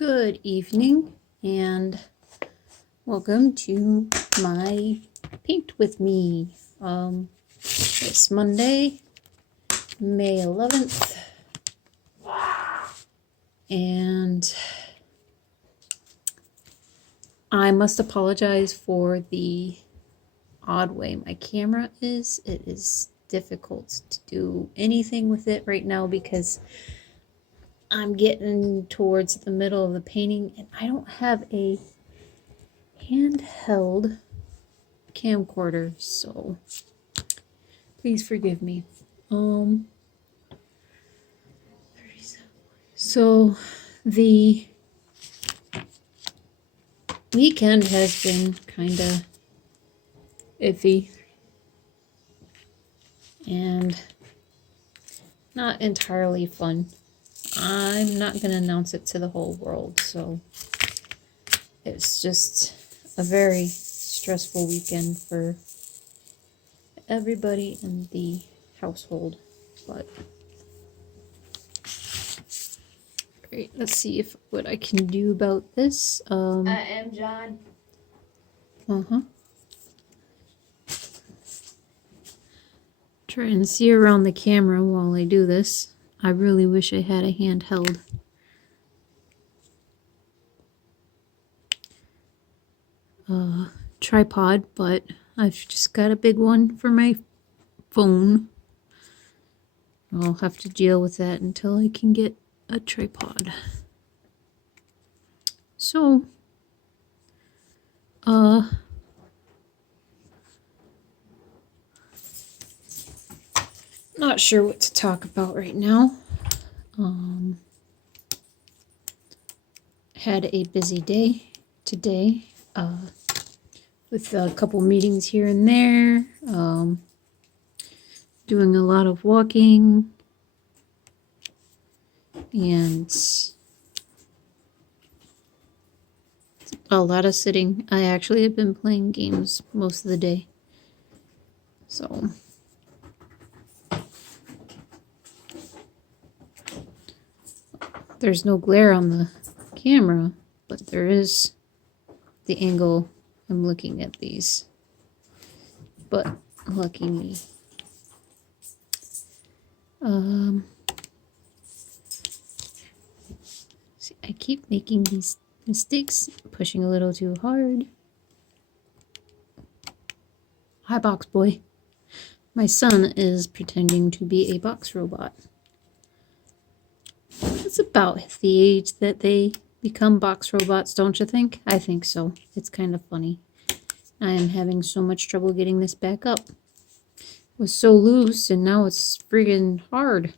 Good evening and welcome to my Paint With Me. It's Monday, May 11th, and I must apologize for the odd way my camera is. It is difficult to do anything with it right now because I'm getting towards the middle of the painting and I don't have a handheld camcorder, so please forgive me. So the weekend has been kind of iffy and not entirely fun. I'm not going to announce it to the whole world, so it's just a very stressful weekend for everybody in the household. But great, let's see what I can do about this. I am John. Try and see around the camera while I do this. I really wish I had a handheld. Tripod, but I've just got a big one for my phone. I'll have to deal with that until I can get a tripod. So, not sure what to talk about right now. Had a busy day today, with a couple meetings here and there, doing a lot of walking, and a lot of sitting. I actually have been playing games most of the day. So there's no glare on the camera, but there is the angle I'm looking at these. But lucky me. See, I keep making these mistakes, pushing a little too hard. Hi, box boy. My son is pretending to be a box robot. It's about the age that they become box robots, don't you think? I think so. It's kind of funny. I am having so much trouble getting this back up. It was so loose and now it's friggin' hard.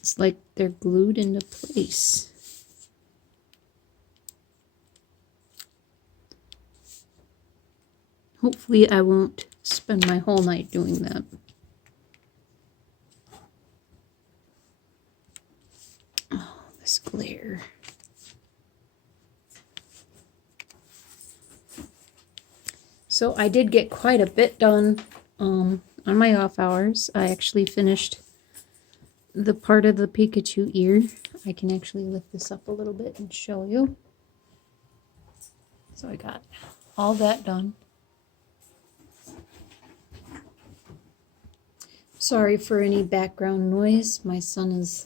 It's like they're glued into place. Hopefully I won't spend my whole night doing that. Oh, this glare. So I did get quite a bit done on my off hours. I actually finished the part of the Pikachu ear. I can actually lift this up a little bit and show you. So I got all that done. Sorry for any background noise. My son is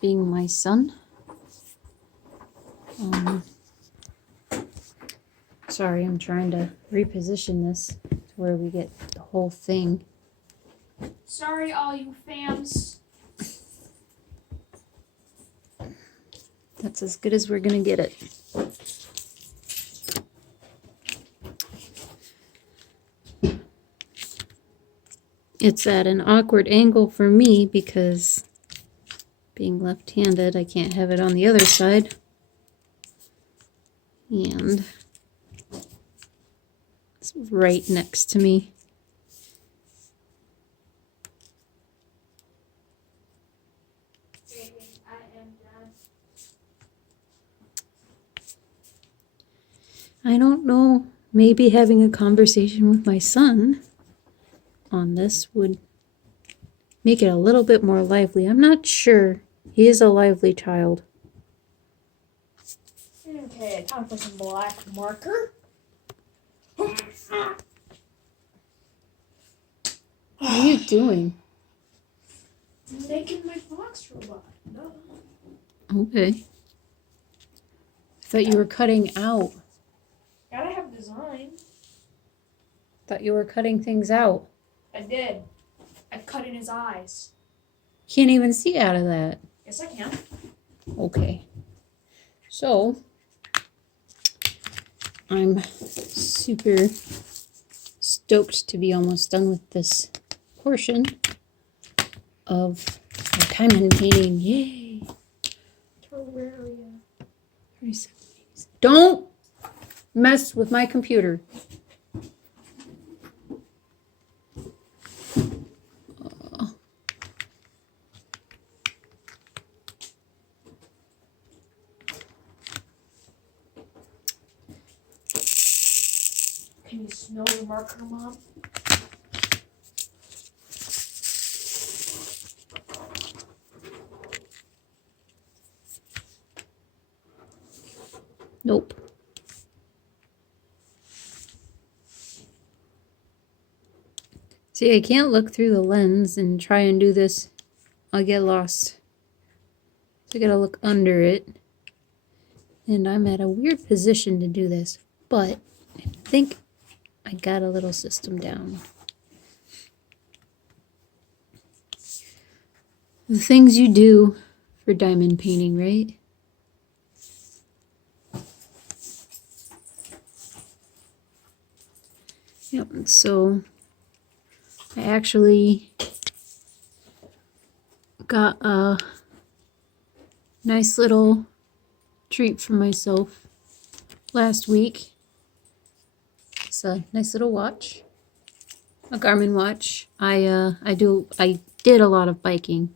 being my son. Sorry, I'm trying to reposition this to where we get the whole thing. Sorry, all you fams. That's as good as we're gonna get it. It's at an awkward angle for me because being left-handed, I can't have it on the other side. And it's right next to me. I don't know, maybe having a conversation with my son on this would make it a little bit more lively. I'm not sure. He is a lively child. Okay, time for some black marker. What are you doing? Making my fox robot. No. Okay. I thought you were cutting out. Gotta have design. Thought you were cutting things out. I did. I cut in his eyes. Can't even see out of that. Yes, I can. Okay. So, I'm super stoked to be almost done with this portion of our diamond painting. Yay! Terraria. 37 days. Don't mess with my computer. Can you smell the marker, Mom? Nope. See, I can't look through the lens and try and do this. I'll get lost. So I gotta look under it. And I'm at a weird position to do this. But I think I got a little system down. The things you do for diamond painting, right? Yep, so I actually got a nice little treat for myself last week. It's a nice little watch, a Garmin watch. I did a lot of biking.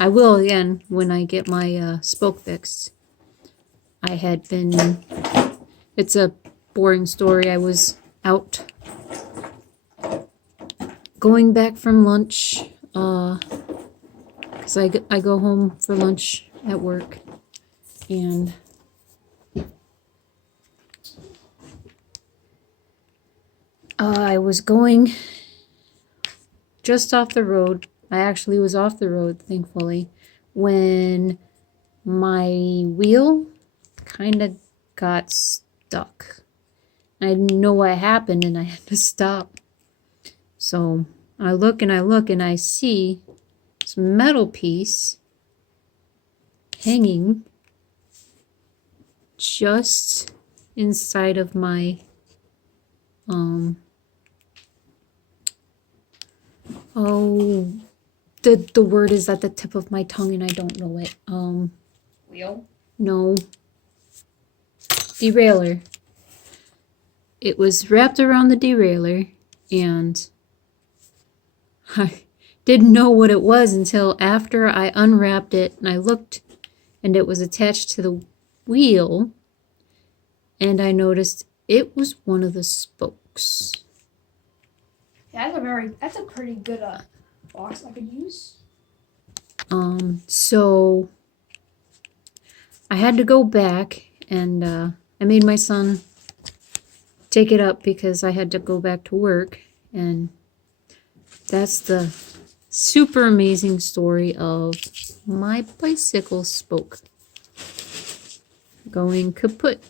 I will again when I get my spoke fixed. I had been, it's a boring story. I was out going back from lunch, because I go home for lunch at work, and I was going just off the road. I actually was off the road, thankfully, when my wheel kind of got stuck. I didn't know what happened, and I had to stop. So I look and I see this metal piece hanging just inside of my the word is at the tip of my tongue and I don't know it. Wheel? No. Derailleur. It was wrapped around the derailleur, and I didn't know what it was until after I unwrapped it and I looked, and it was attached to the wheel, and I noticed it was one of the spokes. Yeah, that's a pretty good box I could use. So I had to go back, and I made my son take it up because I had to go back to work, and that's the super amazing story of my bicycle spoke going kaput.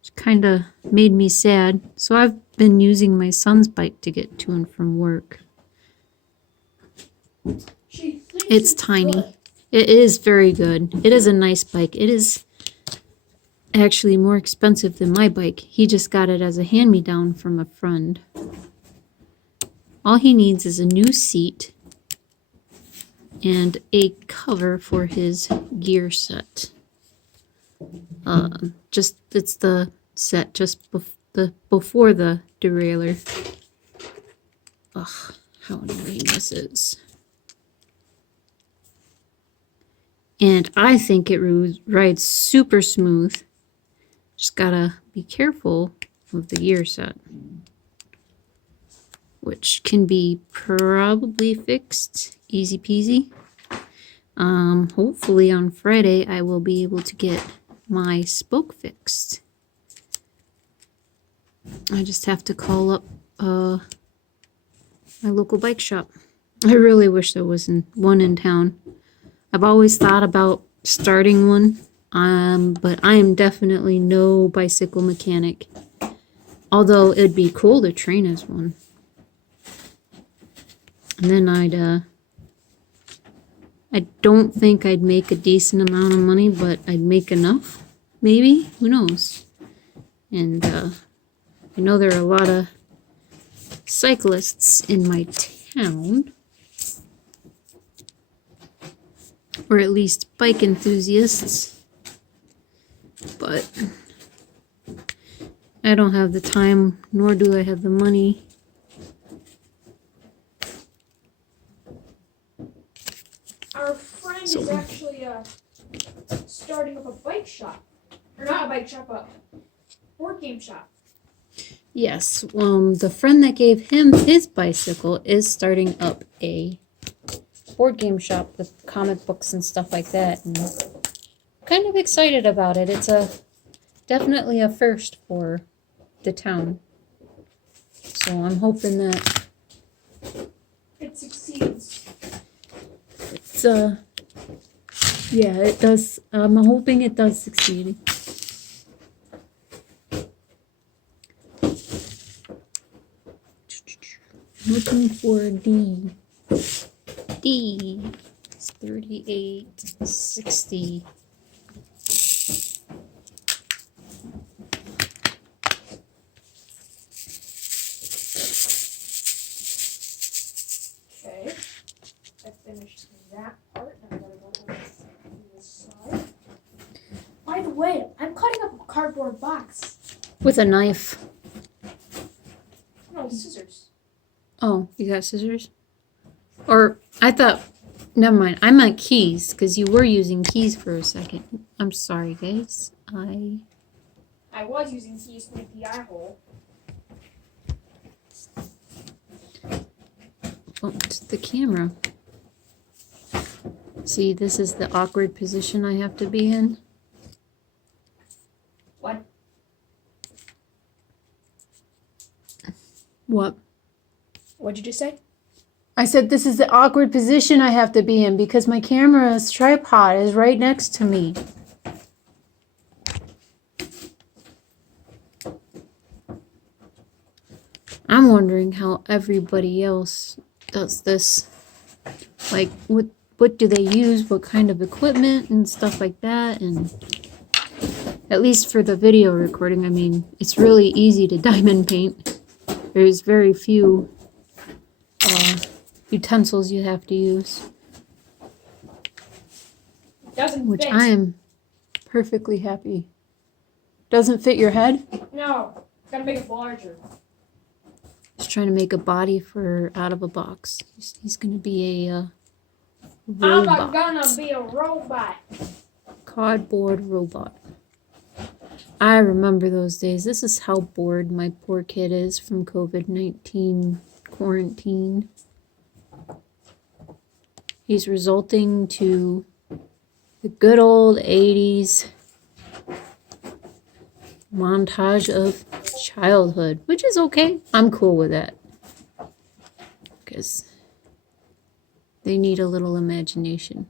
Which kind of made me sad. So I've been using my son's bike to get to and from work. It's tiny. It is very good. It is a nice bike. It is actually more expensive than my bike. He just got it as a hand-me-down from a friend. All he needs is a new seat and a cover for his gear set. It's the set just before the derailleur. Ugh, how annoying this is. And I think it rides super smooth. Just gotta be careful of the gear set, which can be probably fixed easy peasy. Hopefully on Friday I will be able to get my spoke fixed. I just have to call up my local bike shop. I really wish there was one in town. I've always thought about starting one, but I am definitely no bicycle mechanic. Although it'd be cool to train as one. And then I don't think I'd make a decent amount of money, but I'd make enough. Maybe, who knows? And I know there are a lot of cyclists in my town. Or at least bike enthusiasts. But I don't have the time, nor do I have the money. Our friend is actually starting up a bike shop. Or not a bike shop, a board game shop. Yes, the friend that gave him his bicycle is starting up a board game shop with comic books and stuff like that, and I'm kind of excited about it. It's definitely a first for the town. So I'm hoping that it succeeds. It's yeah, it does. I'm hoping it does succeed. Looking for D. D is 3860. Okay, I finished that part. Now I gotta go over to this side. By the way, I'm cutting up a cardboard box. With a knife. No, scissors. Oh, you got scissors? Or, I thought, never mind. I meant keys, because you were using keys for a second. I'm sorry, guys. I was using keys to make the eye hole. Bumped the camera. See, this is the awkward position I have to be in. What? What? What'd you just say? I said this is the awkward position I have to be in because my camera's tripod is right next to me. I'm wondering how everybody else does this. Like, what do they use? What kind of equipment and stuff like that? And at least for the video recording, I mean, it's really easy to diamond paint. There's very few utensils you have to use. Doesn't which fit. I am perfectly happy. Doesn't fit your head? No, gotta make it larger. He's trying to make a body for out of a box. He's gonna be a robot. I'm gonna be a robot. Cardboard robot. I remember those days. This is how bored my poor kid is from COVID-19 quarantine. He's resulting to the good old 80s montage of childhood, which is okay. I'm cool with that. Because they need a little imagination.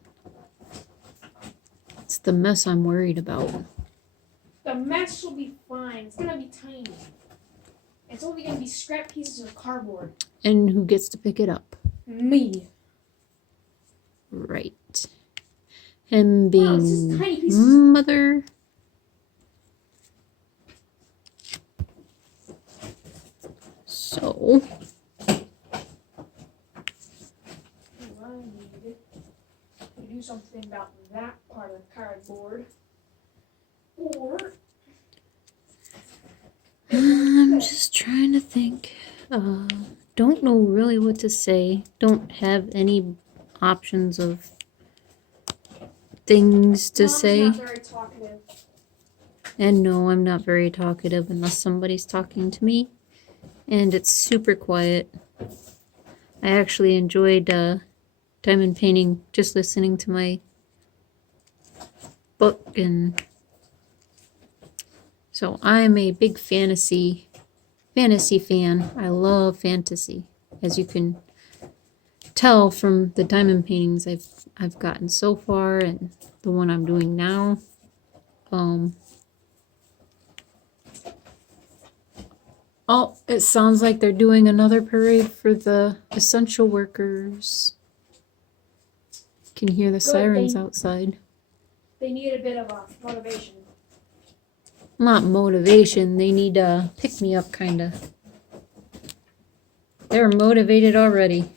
It's the mess I'm worried about. The mess will be fine. It's gonna be tiny. It's only gonna be scrap pieces of cardboard. And who gets to pick it up? Me. Right. Him Wow, it's just being tiny pieces. mother. So, I need to do something about that part of the cardboard. Or I'm just trying to think. Don't know really what to say. Don't have any options of things to Mom's say. not very talkative. And no, I'm not very talkative unless somebody's talking to me. And it's super quiet. I actually enjoyed diamond painting just listening to my book, and so I'm a big fantasy fan. I love fantasy, as you can tell from the diamond paintings I've gotten so far, and the one I'm doing now. Oh, it sounds like they're doing another parade for the essential workers. Can hear the sirens outside. They need a bit of a motivation. Not motivation, they need a pick-me-up, kinda. They're motivated already.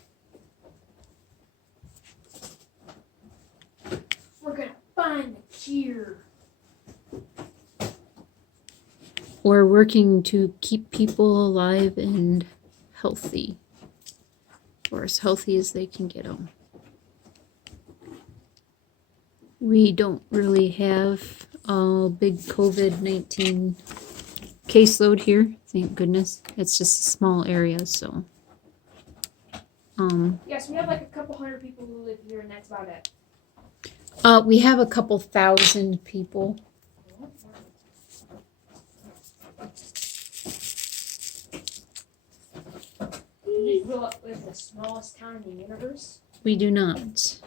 We're gonna find the cure. We're working to keep people alive and healthy, or as healthy as they can get them. We don't really have a big COVID-19 caseload here, thank goodness. It's just a small area, so. Yes, we have like a couple hundred people who live here, and that's about it. We have a couple thousand people. We grew up with the smallest town in the universe. We do not.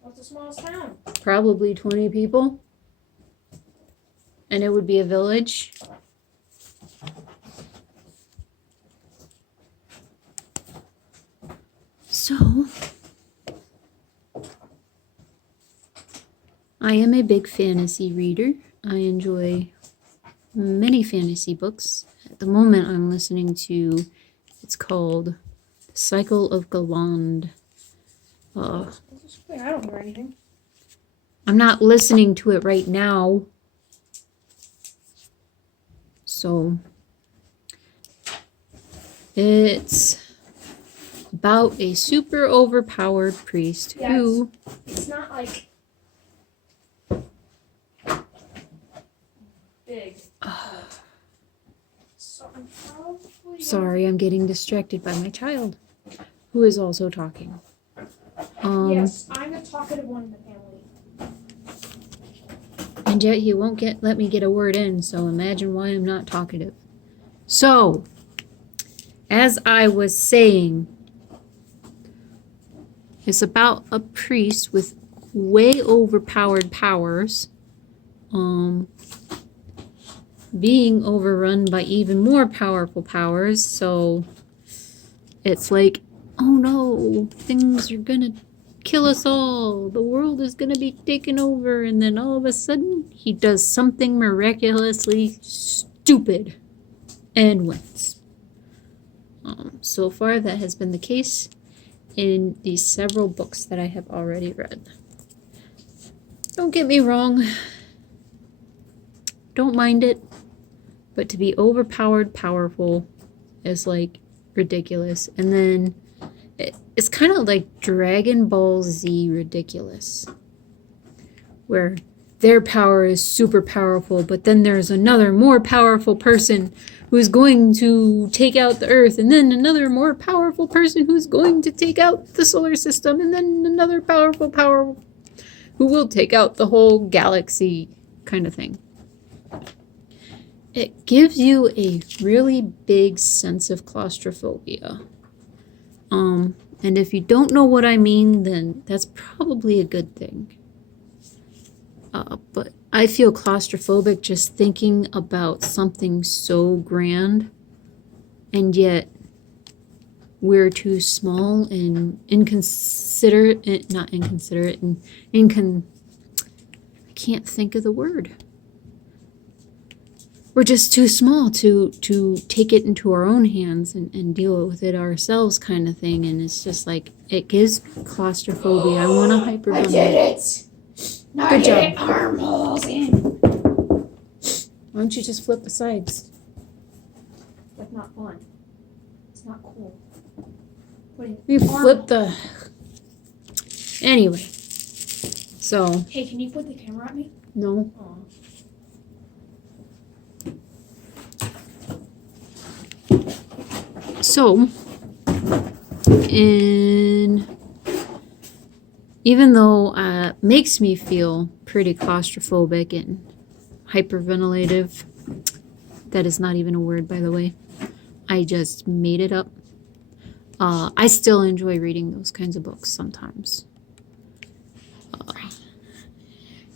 What's the smallest town? Probably 20 people. And it would be a village. So, I am a big fantasy reader. I enjoy many fantasy books. At the moment, I'm listening to, it's called The Cycle of Galand. I don't hear anything. I'm not listening to it right now. So, it's about a super overpowered priest who... It's not like big. So I'm probably Sorry, I'm getting distracted by my child, who is also talking. Yes, I'm the talkative one in the family. And yet he won't let me get a word in, so imagine why I'm not talkative. So, as I was saying, it's about a priest with way overpowered powers, being overrun by even more powerful powers, so it's like, oh no, things are gonna kill us all, the world is gonna be taken over, and then all of a sudden, he does something miraculously stupid and wins. So far, that has been the case in these several books that I have already read. Don't get me wrong, don't mind it, but to be overpowered powerful is like ridiculous. And then it's kind of like Dragon Ball Z ridiculous, where their power is super powerful, but then there's another more powerful person who's going to take out the Earth, and then another more powerful person who's going to take out the solar system, and then another powerful power who will take out the whole galaxy, kind of thing. It gives you a really big sense of claustrophobia. And if you don't know what I mean, then that's probably a good thing. But I feel claustrophobic just thinking about something so grand, and yet we're too small and inconsiderate, I can't think of the word. We're just too small to take it into our own hands and deal with it ourselves, kind of thing. And it's just like, it gives claustrophobia. I want to hyperventilate. I did it! Now Good I job. get armholes in. Why don't you just flip the sides? That's not fun. It's not cool. You flip the... Anyway. So, Hey, can you put the camera at me? no. Aw. So, even though makes me feel pretty claustrophobic and hyperventilative, that is not even a word, by the way. I just made it up. I still enjoy reading those kinds of books sometimes.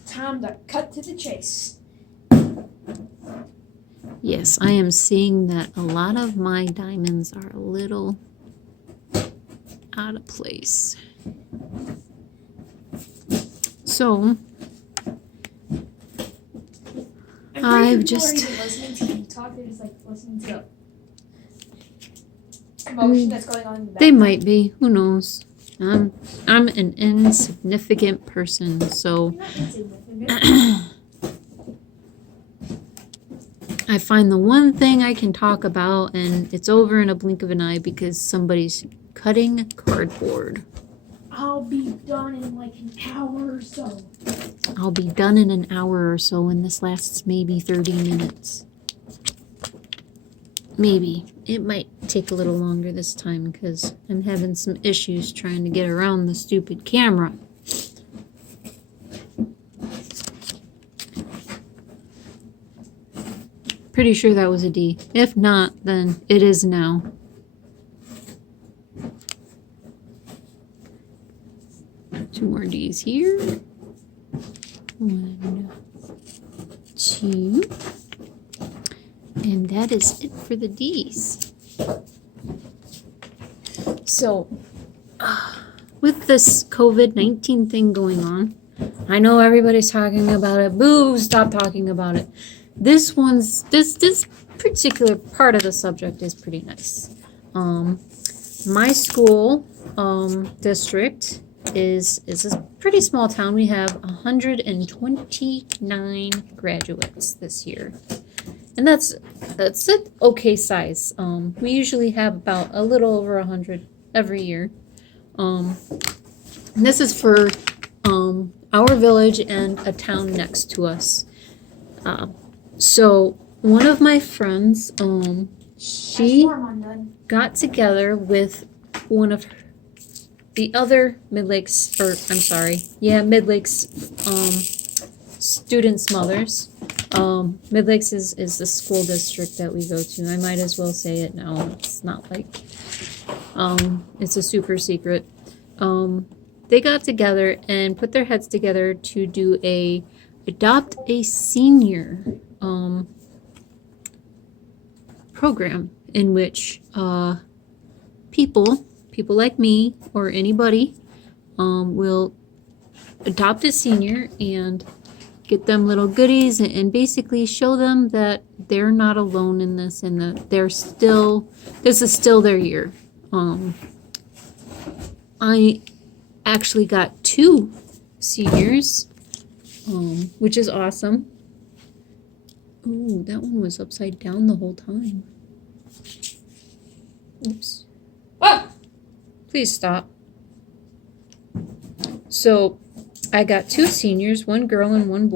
Time to cut to the chase. Yes, I am seeing that a lot of my diamonds are a little out of place. So, I've just... People are even listening to you talk, they're just like listening to the emotion that's going on in the They background. might be. Who knows? I'm an insignificant person, so... You're not insignificant. I find the one thing I can talk about, and it's over in a blink of an eye because somebody's cutting cardboard. I'll be done in like an hour or so. I'll be done in an hour or so, and this lasts maybe 30 minutes. Maybe. It might take a little longer this time because I'm having some issues trying to get around the stupid camera. Pretty sure that was a D. If not, then it is now. Two more D's here. 1, 2. And that is it for the D's. So, with this COVID-19 thing going on, I know everybody's talking about it. Boo, stop talking about it. This particular part of the subject is pretty nice. My school district is a pretty small town. We have 129 graduates this year, and that's an okay size. We usually have about a little over 100 every year. And this is for our village and a town next to us. So one of my friends, she got together with one of the other Mid Lakes students' mothers. Mid Lakes is the school district that we go to. I might as well say it now. It's not like it's a super secret. They got together and put their heads together to do adopt a senior program in which people like me or anybody will adopt a senior and get them little goodies and basically show them that they're not alone in this and that this is still their year. I actually got 2 seniors, which is awesome. Ooh, that one was upside down the whole time. Oops. Ah! Please stop. So I got 2 seniors, 1 girl and 1 boy.